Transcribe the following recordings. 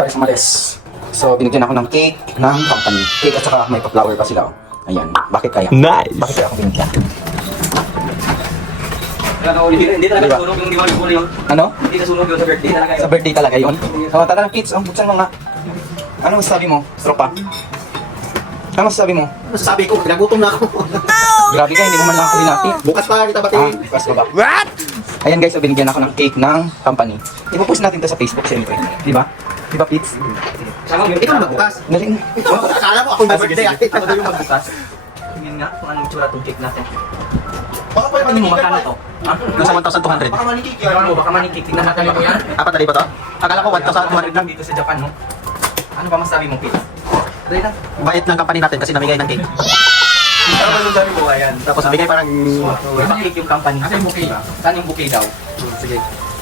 kami sumales. So, binigyan ako ng cake ng company. Cake at saka may pa-flower pa sila. Ayan. Bakit kaya? Nice! Bakit kaya ako binigyan? Taka, hindi talaga diba? sunog yung diwan ko yun. Ano? Hindi ka sunog yun sa birthday talaga yun. Sa birthday talaga yun? So, oh, tara ng kids. Ang oh, buksan mo nga. Ano masasabi mo, tropa? Ano masasabi mo? Masasabi ko, pinagutom na ako. no, Grabe ka, no. hindi mo man lang ako natin. Bukas pa kita batin. Ah, bukas pa ba? What? Ayan guys, so binigyan ako ng cake ng company. Ipapost natin to sa Facebook, siyempre. Di ba? Iba Pits? Ikaw na magbukas. Galing. Ikaw na magbukas. Kala mo ako yung birthday. Ako yung magbukas. Tingin nga kung anong tsura itong cake natin. Baka pa yung manikik. Tingin mo, magkano to? Nasa 1,200. Baka manikik yan. baka manikik. Tingnan natin mo yan. Apat na pa to? Akala ko 1,200 lang dito sa Japan, no? Ano ba masabi mo, Pits? Dali na. Bayit ng company natin kasi namigay ng cake. Yeah! yung sabi ko? Ayan. Tapos namigay parang... Ibang cake yung company. Kasi yung bouquet ba? Saan yung bouquet daw? Sige.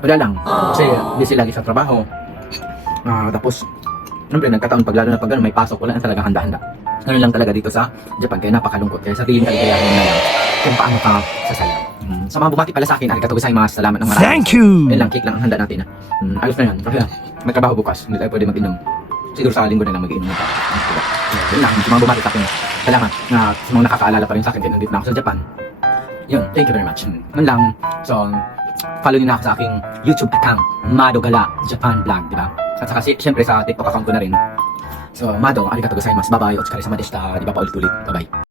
Wala lang. Kasi busy lagi sa trabaho. Uh, tapos, siyempre, nagkataon pag lalo na pag may pasok, wala na talaga handa-handa. Ganun lang talaga dito sa Japan. Kaya napakalungkot. Kaya sabihin ka, kaya na lang kung paano ka pa sasayang. Mm. Sa hmm. so, mga bumati pala sa akin, ay katugusay mga salamat ng marami. Thank you! Ayun lang, cake lang ang handa natin. Mm, alos na yun. Kaya, may trabaho bukas. Hindi tayo pwede mag-inom. Siguro sa linggo na lang mag-inom. Ayun so, lang, sa mga bumati sa akin. Salamat. Na, sa mga nakakaalala pa rin sa akin, kaya nandito na ako sa Japan. Yun, thank you very much. Mm. Yun lang. So, follow nyo na ako sa aking YouTube account, Madogala Japan Vlog, diba? At saka siyempre sa TikTok account ko na rin. So, Mado, arigatou gozaimasu. Bye-bye. Otsukaresama deshita. Di ba pa ulit-ulit. Bye-bye.